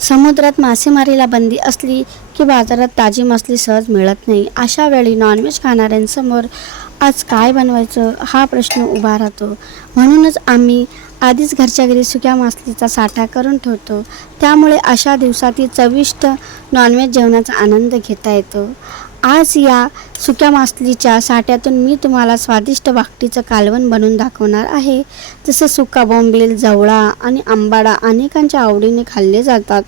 समुद्रात मासेमारीला बंदी असली की बाजारात ताजी मासळी सहज मिळत नाही. अशा वेळी नॉनव्हेज खाणाऱ्यांसमोर आज काय बनवायचं हा प्रश्न उभा राहतो. म्हणूनच आम्ही आधीच घरच्या घरी सुक्या मासळीचा साठा करून ठेवतो. त्यामुळे अशा दिवसातील चविष्ट नॉनव्हेज जेवणाचा आनंद घेता येतो. आज या सुक्या मासळीच्या साठ्यातून मी तुम्हाला स्वादिष्ट वाकटीचं कालवण बनवून दाखवणार आहे. जसे सुका बोंबील, जवळा आणि आंबाडा अनेकांच्या आवडीने खाल्ले जातात.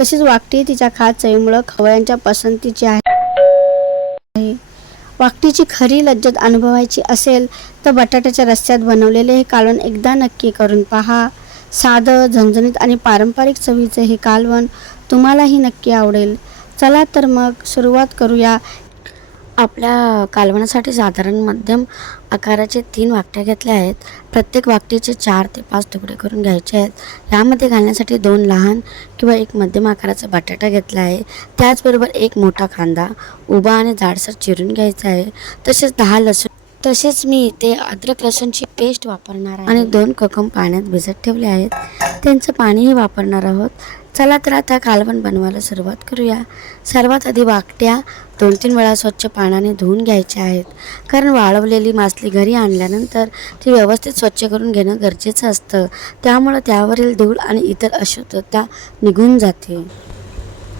तसेच वाकटी तिच्या खास चवीमुळे खवय्यांच्या पसंतीची आहे. वाकटीची खरी लज्जत अनुभवायची असेल तर बटाट्याच्या रस्स्यात बनवलेले हे कालवण एकदा नक्की करून पहा. साधं, झणझणीत आणि पारंपरिक चवीचे हे कालवण तुम्हालाही नक्की आवडेल. चला तर मग सुरुवात करूया. आपल्या कालवणासाठी साधारण मध्यम आकाराचे 3 वाकट्या घेतल्या आहेत. प्रत्येक वाकटीचे 4 ते 5 तुकडे करून घ्यायचे आहेत. यामध्ये घालण्यासाठी 2 लहान किंवा 1 मध्यम आकाराचा बटाटा घेतला आहे. त्याचबरोबर 1 मोठा कांदा उभा आणि जाडसर चिरून घ्यायचा आहे. तसेच 10 लसूण, तसेच मी इथे अद्रक लसूणची पेस्ट वापरणार आहे आणि 2 कोकम पाण्यात भिजत ठेवले आहेत. त्यांचं पाणीही वापरणार आहोत. चला तर आता कालवण बनवायला सुरुवात करूया. सर्वात आधी वाकट्या 2-3 वेळा स्वच्छ पाण्याने धुवून घ्यायच्या आहेत. कारण वाळवलेली मासळी घरी आणल्यानंतर ती व्यवस्थित स्वच्छ करून घेणं गरजेचं असतं. त्यामुळं त्यावरील धूळ आणि इतर अशुद्धता निघून जाते.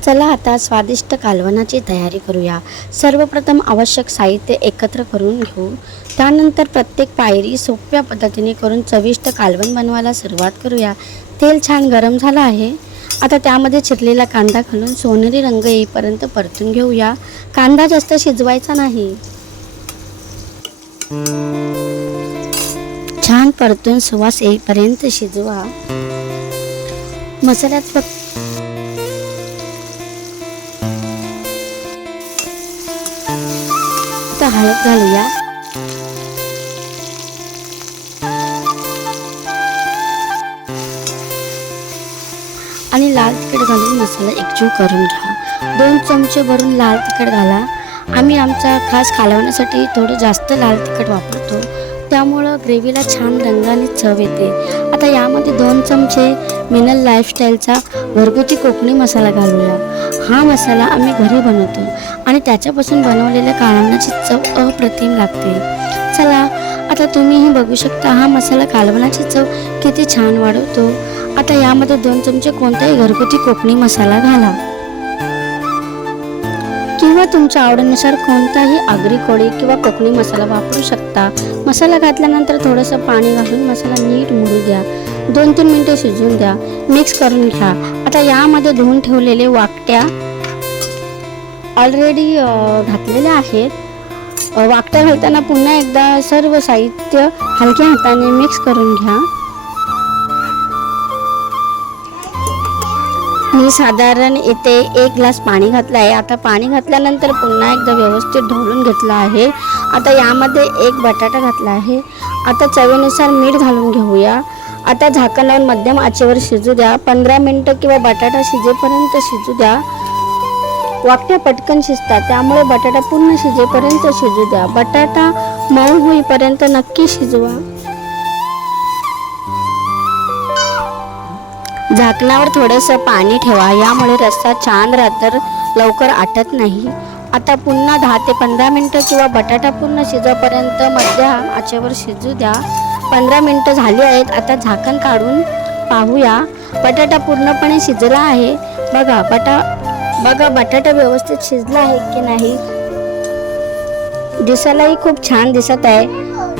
चला आता स्वादिष्ट कालवणाची तयारी करूया. सर्वप्रथम आवश्यक साहित्य एकत्र करून घेऊ. त्यानंतर प्रत्येक पायरी सोप्या पद्धतीने करून चविष्ट कालवण बनवायला सुरुवात करूया. तेल छान गरम झालं आहे. आता त्यामध्ये चिरलेला कांदा घालून सोनेरी रंग येईपर्यंत परतून घेऊया. कांदा जास्त शिजवायचा नाही. छान परतून सुवास येईपर्यंत शिजवा. मसाल्यात फक्त हळद घालूया. आणि लाल तिखट घालून मसाला एकजीव करून घ्या. 2 चमचे भरून लाल तिखट घाला. आम्ही आमच्या खास कालवण्यासाठी थोडं जास्त लाल तिखट वापरतो. त्यामुळं ग्रेव्हीला छान रंग आणि चव येते. आता यामध्ये 2 चमचे मिनल लाईफस्टाईलचा घरगुती कोकणी मसाला घालूया. हा मसाला आम्ही घरी बनवतो आणि त्याच्यापासून बनवलेल्या कालवणाची चव अप्रतिम लागते. चला आता तुम्हीही बघू शकता हा मसाला कालवणाची चव किती छान वाढवतो. आता यामध्ये 2 चमचे कोणताही घरगुती कोकणी मसाला घाला किंवा तुमच्या आवडीनुसार कोणताही आगरी कोळी किंवा कोकणी मसाला वापरू शकता. मसाला घातल्यानंतर थोडंसं पाणी घालून मसाला नीट मुरू द्या. 2-3 मिनिटे शिजवून द्या. मिक्स करून घ्या. आता यामध्ये धुवून ठेवलेले वाकट्या ऑलरेडी घातलेल्या आहेत. वाकट्या घालताना पुन्हा एकदा सर्व साहित्य हलक्या हाताने मिक्स करून घ्या. मी साधारण इथे 1 ग्लास पाणी घातलं आहे. आता पाणी घातल्यानंतर पुन्हा एकदा व्यवस्थित ढवळून घेतलं आहे. आता यामध्ये 1 बटाटा घातला आहे. आता चवीनुसार मीठ घालून घेऊया. आता झाकण लावून मध्यम आचेवर शिजू द्या. 15 मिनिटं किंवा बटाटा शिजेपर्यंत शिजू द्या. वाकट्या पटकन शिजतात त्यामुळे बटाटा पूर्ण शिजेपर्यंत शिजू द्या. बटाटा मऊ होईपर्यंत नक्की शिजवा. झाकणावर थोडंसं पाणी ठेवा. यामुळे रस्सा छान राहतं, लवकर आटत नाही. आता पुन्हा 10 ते 15 मिनिटं किंवा बटाटा पूर्ण शिजेपर्यंत मध्यम आचेवर शिजू द्या. 15 मिनिटं झाली आहेत. आता झाकण काढून पाहूया. बटाटा पूर्णपणे शिजला आहे. बघा बटाटा व्यवस्थित शिजला आहे की नाही. दिसायलाही खूप छान दिसत आहे.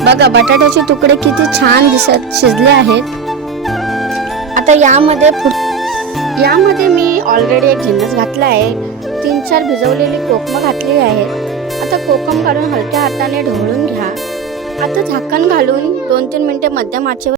बघा बटाट्याचे तुकडे किती छान शिजले आहेत. आता यामध्ये मी ऑलरेडी 1 जिन्नस घातला आहे. 3-4 भिजवलेली कोकम घातली आहेत. आता कोकम काढून हलक्या हाताने ढवळून घ्या. आता झाकण घालून 2-3 मिनिटे मध्यम आचेवर